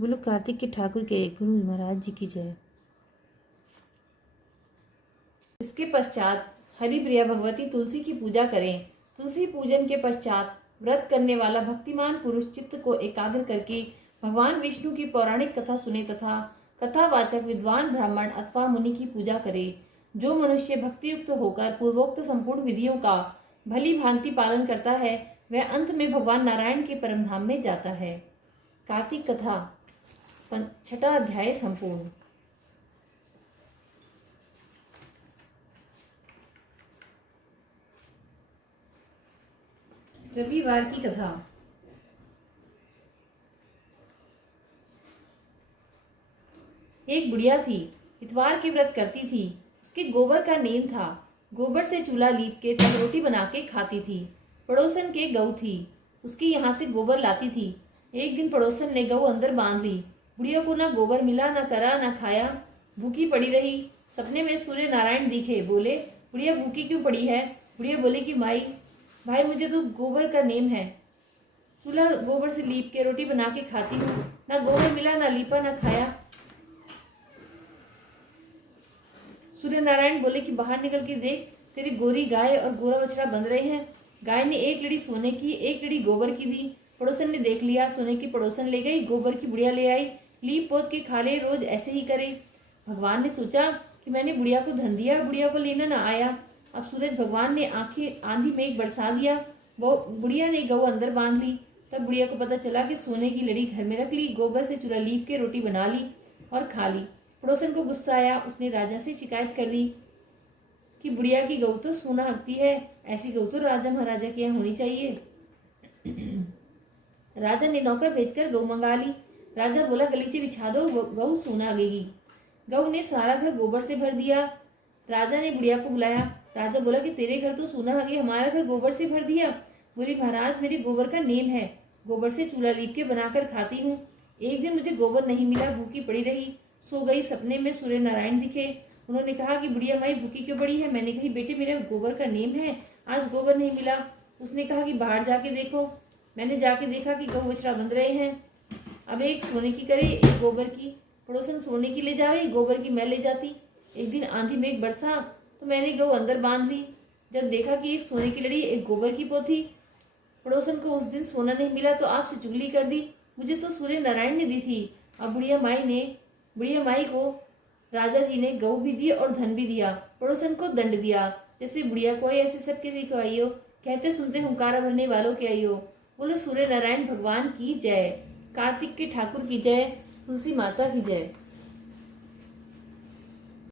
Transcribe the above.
बोलो कार्तिक के ठाकुर के गुरु महाराज जी की जय। इसके पश्चात हरिप्रिया भगवती तुलसी की पूजा करें। तुलसी पूजन के पश्चात व्रत करने वाला भक्तिमान पुरुष चित्त को एकाग्र करके भगवान विष्णु की पौराणिक कथा सुने तथा कथावाचक विद्वान ब्राह्मण अथवा मुनि की पूजा करे। जो मनुष्य भक्तियुक्त होकर पूर्वोक्त संपूर्ण विधियों का भली भांति पालन करता है वह अंत में भगवान नारायण के परम धाम में जाता है। कार्तिक कथा 6वां अध्याय संपूर्ण। रविवार की कथा। एक बुढ़िया थी, इतवार के व्रत करती थी। उसके गोबर का नेम था। गोबर से चूल्हा लीप के तब रोटी बना के खाती थी। पड़ोसन के गऊ थी, उसके यहाँ से गोबर लाती थी। एक दिन पड़ोसन ने गऊ अंदर बांध ली। बुढ़िया को ना गोबर मिला, ना करा, ना खाया, भूखी पड़ी रही। सपने में सूर्य नारायण दिखे, बोले बुढ़िया भूखी क्यों पड़ी है। बुढ़िया बोले कि भाई मुझे तो गोबर का नेम है, चूल्हा गोबर से लीप के रोटी बना के खाती हूँ, ना गोबर मिला, ना लीपा, ना खाया। सूर्य नारायण बोले कि बाहर निकल के देख, तेरी गोरी गाय और गोरा बछड़ा बंध रहे हैं। गाय ने एक लड़ी सोने की, एक लड़ी गोबर की दी। पड़ोसन ने देख लिया, सोने की पड़ोसन ले गई, गोबर की बुढ़िया ले आई। लीप पोत के खा ले, रोज ऐसे ही करे। भगवान ने सोचा कि मैंने बुढ़िया को धन दिया, बुढ़िया को लेना ना आया। अब सूरज भगवान ने आंधी में एक बरसा दिया। वो बुढ़िया ने गऊ अंदर बांध ली। तब बुढ़िया को पता चला कि सोने की लड़ी घर में रख ली, गोबर से चूल्हा लीप के रोटी बना ली और खा ली। पड़ोसन को गुस्सा आया, उसने राजा से शिकायत कर दी कि बुढ़िया की गऊ तो सोना हकती है, ऐसी गऊ तो राजा महाराजा के यहाँ होनी चाहिए। राजा ने नौकर भेजकर गऊ मंगा ली। राजा बोला गलीचे बिछा दो, गऊ सोना हगेगी। गऊ ने सारा घर गोबर से भर दिया। राजा ने बुढ़िया को बुलाया। राजा बोला कि तेरे घर तो सोना हगे, हमारा घर गोबर से भर दिया। बोली महाराज मेरे गोबर का नेम है, गोबर से चूल्हा लीप के बनाकर खाती हूँ। एक दिन मुझे गोबर नहीं मिला, भूखी पड़ी रही, सो गई। सपने में सूर्य नारायण दिखे। उन्होंने कहा कि बुढ़िया माई भूखी क्यों पड़ी है। मैंने कही बेटे मेरा गोबर का नेम है, आज गोबर नहीं मिला। उसने कहा कि बाहर जाके देखो। मैंने जाके देखा कि गऊ बछड़ा बंध रहे हैं। अब एक सोने की करे, एक गोबर की। पड़ोसन सोने की ले जावे, गोबर की मैं ले जाती। एक दिन आंधी में एक बरसा तो मैंने गऊ अंदर बांध ली। जब देखा कि एक सोने की लड़ी, एक गोबर की पोथी। पड़ोसन को उस दिन सोना नहीं मिला तो आपसे चुगली कर दी, मुझे तो सूर्य नारायण ने दी थी। अब बुढ़िया माई को राजा जी ने गऊ भी दी और धन भी दिया, पड़ोसन को दंड दिया। जैसे बुढ़िया को ऐसे सबके से आइयो, कहते सुनते हुंकारा भरने वालों के आइयो। बोलो सूर्य नारायण भगवान की जय। कार्तिक के ठाकुर की जय। तुलसी माता की जय।